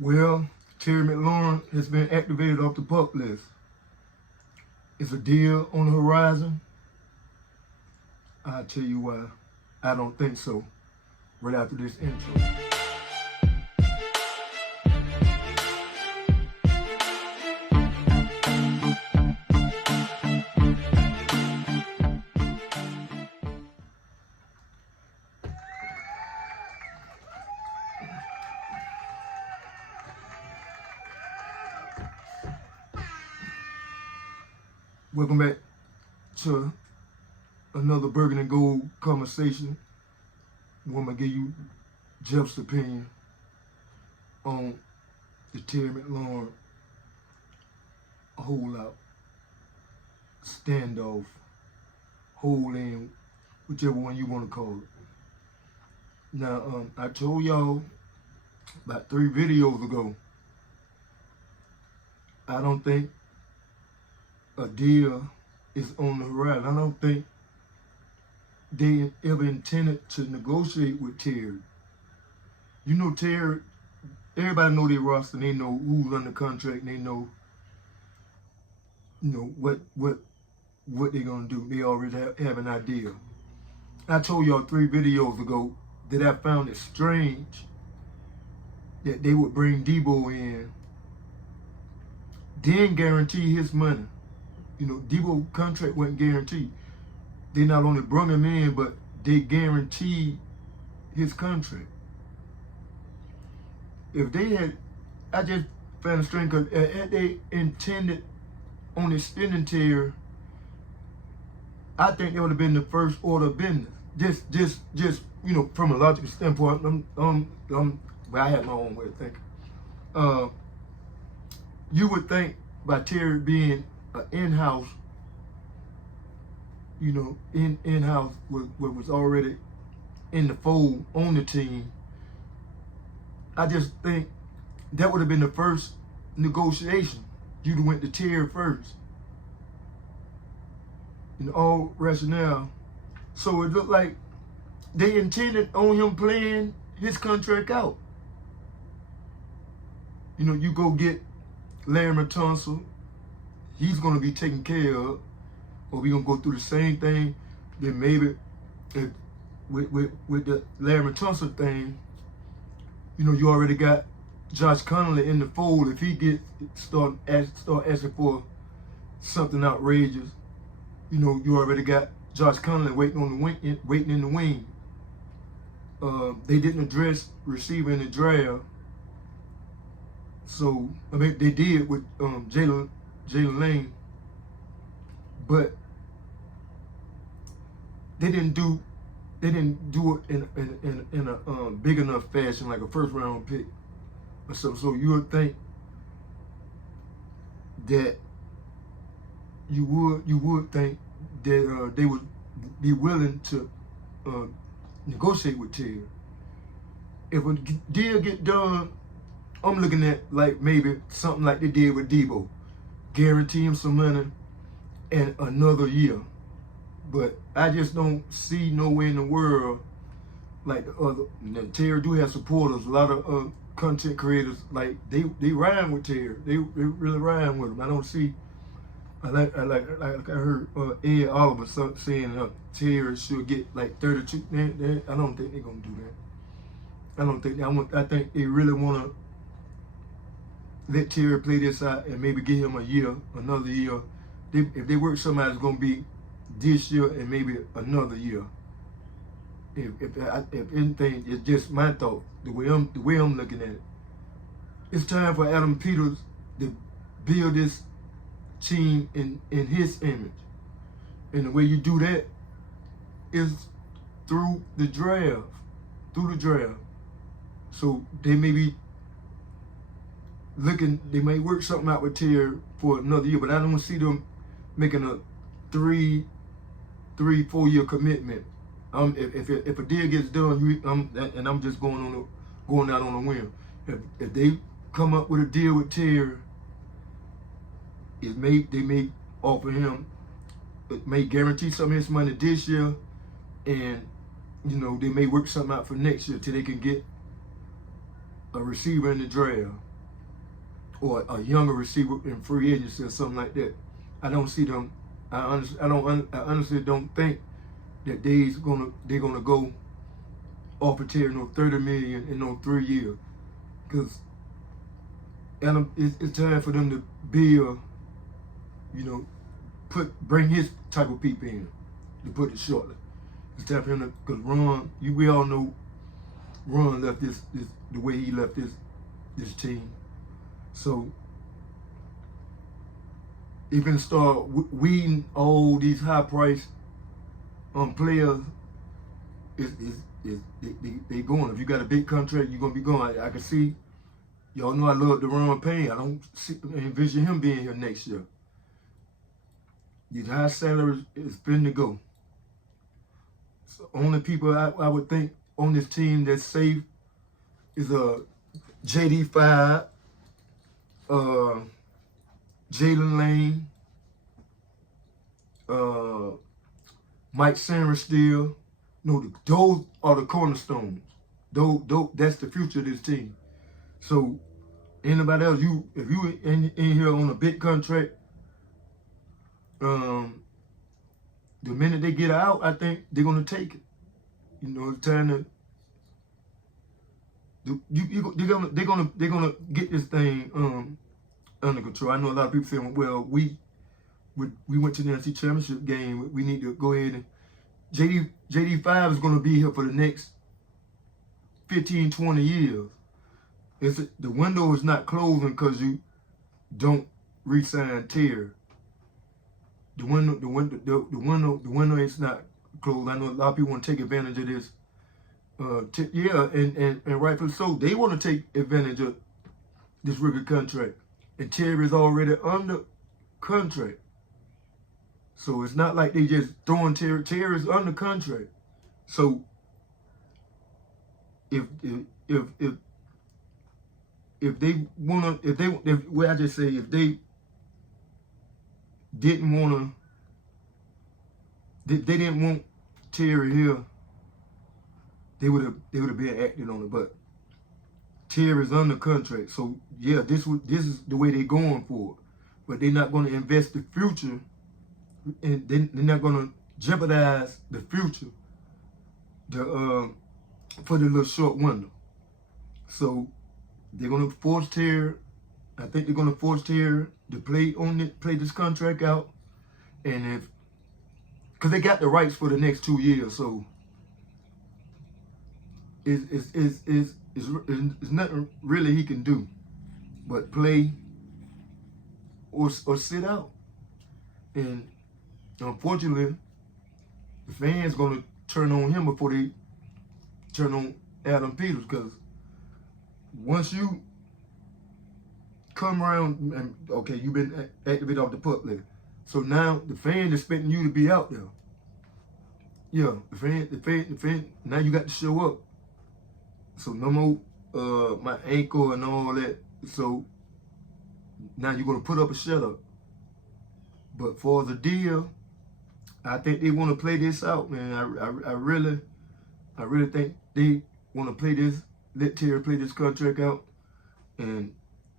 Well, Terry McLaurin has been activated off the PUP list. Is a deal on the horizon? I'll tell you why. I don't think so. Right after this intro. Welcome back to another Burger and Gold conversation. I'm gonna give you Jeff's opinion on the Terry McLaurin holdout, standoff, hold in, whichever one you want to call it. Now, I told y'all about 3 videos ago, I don't think a deal is on the horizon. I don't think they ever intended to negotiate with Terry. You know, Terry, everybody know their roster, they know who's under contract, they know, what they're gonna do. They already have an idea. I told y'all 3 videos ago that I found it strange that they would bring Debo in, then guarantee his money. Debo contract wasn't guaranteed. They not only brought him in, but they guaranteed his contract. If they had, I just found it strange because had they intended on extending Terry, I think that would have been the first order of business. Just from a logical standpoint, I had my own way of thinking. You would think by Terry being an in-house, in-house was already in the fold on the team. I just think that would have been the first negotiation. You'd have went to Terry first. All rationale. So it looked like they intended on him playing his contract out. You go get Larry Matunsil, he's going to be taken care of, or we're going to go through the same thing that maybe with the Larry Matunsil thing, you already got Josh Connolly in the fold. If he start asking for something outrageous, you already got Josh Connolly waiting in the wing. They didn't address receiver in the draft, so I mean they did with Jalen Lane, but they didn't do it in a big enough fashion, like a first round pick or something. So you would think that you would think that they would be willing to negotiate with Terry. If a deal get done, I'm looking at like maybe something like they did with Debo. Guarantee him some money and another year. But I just don't see no way in the world like the other. Terry do have supporters. A lot of content creators, like they rhyme with Terry. They really rhyme with him. I don't see. I heard Ed Oliver saying Terry should get like 32. I don't think they're gonna do that. I don't think I think they really wanna let Terry play this out and maybe give him a year, another year. If they work something out, it's gonna be this year and maybe another year. If anything, it's just my thought, the way I'm looking at it. It's time for Adam Peters to build this team in his image. And the way you do that is through the draft. So they may be they may work something out with Terry for another year, but I don't see them making a 3-4 year commitment. If a deal gets done, and I'm just going out on a whim. If they come up with a deal with Terry, they may offer him, it may guarantee some of his money this year, and they may work something out for next year till they can get a receiver in the draft or a younger receiver in free agency or something like that, I don't see them. I honestly don't think that they're gonna go offer Terry no $30 million in no 3 years, because it's time for them to build, you know, bring his type of people in, to put it shortly. It's time for him to, because we all know Ron left this the way he left this team. So he can start weeding all these high price players. They going. If you got a big contract, you're gonna be going. I can see. Y'all know I love Deron Payne. I don't envision him being here next year. These high salaries is finna to go. So only people I would think on this team that's safe is JD5, Jalen Lane, Mike Sainristil. No, those are the cornerstones. Those, that's the future of this team. So anybody else, if you in here on a big contract, the minute they get out, I think they're gonna take it. You know, it's time to they're gonna get this thing under control. I know a lot of people saying, well, we went to the NFC Championship game. We need to go ahead and JD5 is gonna be here for the next 15, 20 years. The window is not closing because you don't re-sign Terry. The window is not closed. I know a lot of people want to take advantage of this. And rightfully so. They want to take advantage of this rookie contract. And Terry is already under contract. So it's not like they just throwing Terry. Terry is under contract. So if they wanna, if they didn't want Terry here, they would have been acting on it. But Terry is under contract, so yeah, this is the way they're going for it. But they're not going to invest the future, and they're not going to jeopardize the future for the little short window. So they're going to force Terry. I think they're going to force Terry to play this contract out, and because they got the rights for the next 2 years, so it's nothing really he can do but play or sit out. And unfortunately, the fans gonna turn on him before they turn on Adam Peters, because once you come around and okay, you've been activated off the PUP list, so now the fan is expecting you to be out there. Yeah, the fan. Now you got to show up. So no more my ankle and all that. So now you're gonna put up a shut up. But for the deal, I think they want to play this out, man. I really think they want to play this. Let Terry play this contract out, and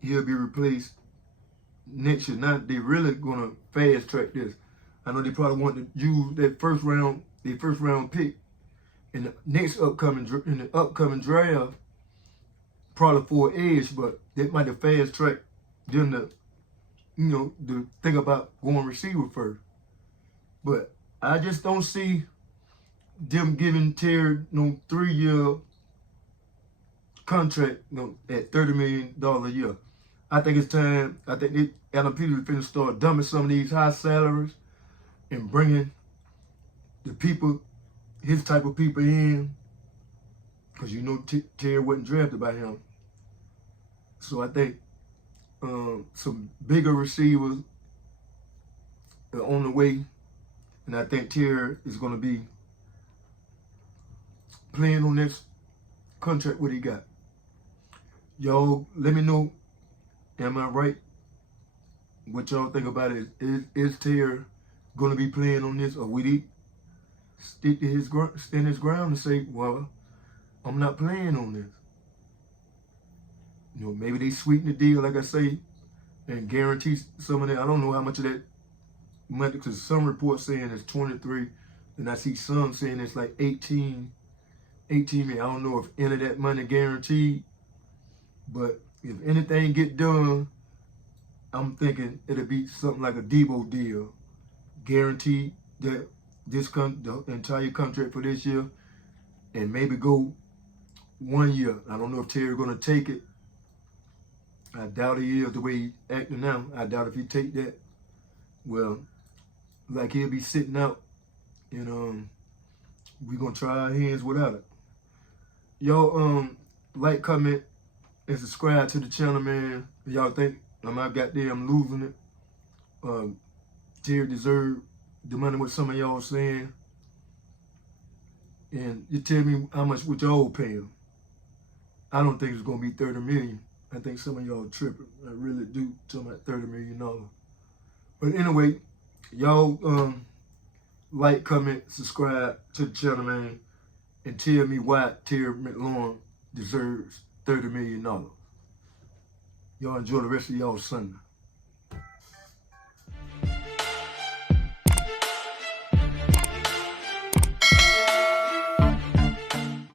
he'll be replaced next year. Now they really gonna fast track this. I know they probably want to use that first round pick in the next upcoming draft, probably for an edge, but that might have fast tracked them to, to think about going receiver first. But I just don't see them giving Terry no 3-year contract, at $30 million a year. I think it's time. I think Adam Peters is finna start dumping some of these high salaries and bringing the people, his type of people in, because Terry wasn't drafted by him. So I think some bigger receivers are on the way, and I think Terry is going to be playing on this contract what he got. Y'all, let me know, am I right? What y'all think about it? Is Terry going to be playing on this, or would he stand his ground and say, well, I'm not playing on this? You know, maybe they sweeten the deal, like I say, and guarantee some of that. I don't know how much of that money, because some reports saying it's 23, and I see some saying it's like 18 million. I don't know if any of that money guaranteed, but if anything get done, I'm thinking it'll be something like a Debo deal, guaranteed that the entire contract for this year, and maybe go 1 year. I don't know if Terry's gonna take it. I doubt he is the way he acting now. I doubt if he take that. Well, like he'll be sitting out, and we gonna try our hands without it. Y'all like, comment, and subscribe to the channel, man. Y'all think I'm out goddamn losing it? Terry deserve the money, what some of y'all saying. And you tell me how much would y'all pay him. I don't think it's gonna be 30 million. I think some of y'all tripping. I really do, talking about $30 million. But anyway, y'all like, comment, subscribe to the channel, man, and tell me why Terry McLaurin deserves $30 million. Y'all enjoy the rest of y'all Sunday.